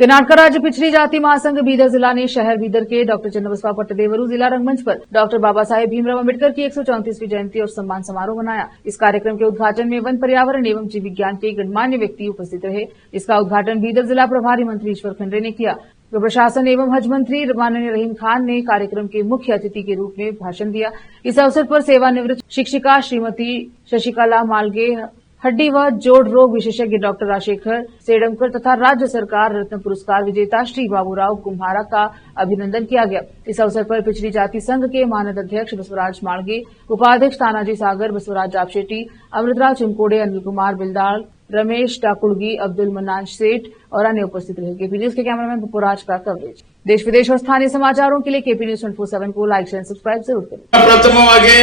कर्नाटक राज्य पिछड़ी जाति महासंघ बीदर जिला ने शहर बीदर के डॉक्टर चन्नबसवा पट्टदेवरू जिला रंगमंच पर डॉक्टर बाबा साहेब भीमराव अम्बेडकर की 134वीं जयंती और सम्मान समारोह मनाया। इस कार्यक्रम के उद्घाटन में वन पर्यावरण एवं जीव विज्ञान के गणमान्य व्यक्ति उपस्थित रहे। इसका उद्घाटन बीदर जिला प्रभारी मंत्री ईश्वर खंडरे ने किया। प्रशासन एवं हज मंत्री माननीय रहीम खान ने कार्यक्रम के मुख्य अतिथि के रूप में भाषण दिया। इस अवसर पर सेवानिवृत्त शिक्षिका श्रीमती शशिकला मालगे, हड्डी व जोड़ रोग विशेषज्ञ डॉक्टर राजशेखर सेडमकर तथा राज्य सरकार रत्न पुरस्कार विजेता श्री बाबूराव कुम्हारा का अभिनंदन किया गया। इस अवसर पर पिछड़ी जाति संघ के मानद अध्यक्ष बसवराज मालगे, उपाध्यक्ष तानाजी सागर, बसवराज जापशेट्टी, अमृतराव चिमकोड़े, अनिल कुमार बिलदाल, रमेश डाकुड़गी, अब्दुल मन्नान सेठ और अन्य उपस्थित रहे। केपी न्यूज के कैमरामैन पपुराज का कवरेज। देश विदेश और स्थानीय समाचारों के लिए केपी न्यूज 24/7 को लाइक शेयर सब्सक्राइब जरूर करें। प्रथमವಾಗಿ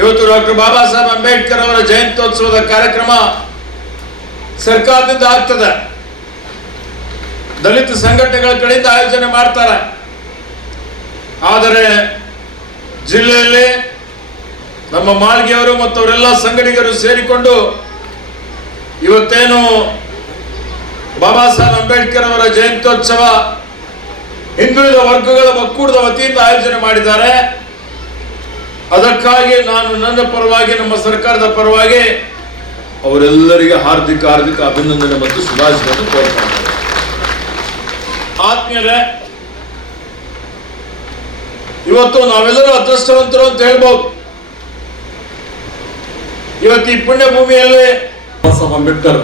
ಇವತ್ತು ಡಾಕ್ಟರ್ ಬಾಬಾ ಸಾಹೇಬ್ ಅಂಬೇಡ್ಕರ್ ಅವರ ಜಯಂತ್ಯೋತ್ಸವದ ಕಾರ್ಯಕ್ರಮ ಸರ್ಕಾರದಿಂದ ಆಗ್ತದೆ, ದಲಿತ ಸಂಘಟನೆಗಳ ಕಡೆಯಿಂದ ಆಯೋಜನೆ ಮಾಡ್ತಾರೆ. ಆದರೆ ಜಿಲ್ಲೆಯಲ್ಲಿ ನಮ್ಮ ಮಾಳ್ಗೆಯವರು ಮತ್ತು ಅವರೆಲ್ಲ ಸಂಘಟಕರು ಸೇರಿಕೊಂಡು ಇವತ್ತೇನು ಬಾಬಾ ಸಾಹೇಬ್ ಅಂಬೇಡ್ಕರ್ ಅವರ ಜಯಂತ್ಯೋತ್ಸವ ಹಿಂದುಳಿದ ವರ್ಗಗಳ ಒಕ್ಕೂಟದ ವತಿಯಿಂದ ಆಯೋಜನೆ ಮಾಡಿದ್ದಾರೆ. ಅದಕ್ಕಾಗಿ ನಾನು ನನ್ನ ಪರವಾಗಿ ನಮ್ಮ ಸರ್ಕಾರದ ಪರವಾಗಿ ಅವರೆಲ್ಲರಿಗೆ ಹಾರ್ದಿಕ ಅಭಿನಂದನೆ ಮತ್ತು ಶುಭಾಶಯಗಳನ್ನು ಕೋರ್ತಾ ಇದ್ದೇನೆ. ಆತ್ಮೀಯರೇ, ಇವತ್ತು ನಾವೆಲ್ಲರೂ ಅದೃಷ್ಟವಂತರು ಅಂತ ಹೇಳ್ಬೋದು. ಇವತ್ತು ಈ ಪುಣ್ಯ ಭೂಮಿಯಲ್ಲಿ ಬಾಬಾ ಸಾಹೇಬ್ ಅಂಬೇಡ್ಕರ್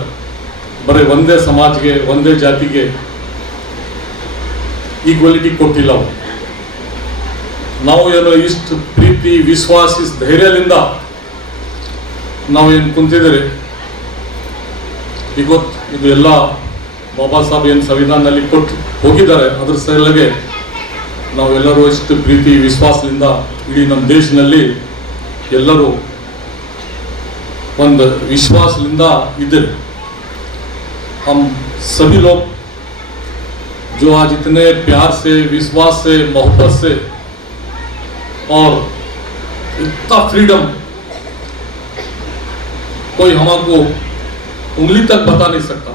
ಬರೀ ಒಂದೇ ಸಮಾಜಕ್ಕೆ ಒಂದೇ ಜಾತಿಗೆ ಈಕ್ವಾಲಿಟಿ ಕೊಟ್ಟಿಲ್ಲ. ನಾವು ಏನೋ ಇಷ್ಟು ಪ್ರೀತಿ ವಿಶ್ವಾಸ ಧೈರ್ಯದಿಂದ ನಾವು ಏನು ಕುಂತಿದ್ದೀರಿ, ಇವತ್ತು ಇದು ಎಲ್ಲ ಬಾಬಾ ಸಾಹೇಬ್ ಏನು ಸಂವಿಧಾನದಲ್ಲಿ ಕೊಟ್ಟು ಹೋಗಿದ್ದಾರೆ, ಅದ್ರ ಸಲುವಾಗಿ ನಾವೆಲ್ಲರೂ ಇಷ್ಟು ಪ್ರೀತಿ ವಿಶ್ವಾಸದಿಂದ ಇಡೀ ನಮ್ಮ ದೇಶದಲ್ಲಿ ಎಲ್ಲರೂ ಒಂದು ವಿಶ್ವಾಸದಿಂದ ಇದ್ದಾರೆ. हम सभी लोग जो आज इतने प्यार से, विश्वास से, मोहब्बत से और इतना फ्रीडम कोई हमको उंगली तक बता नहीं सकता।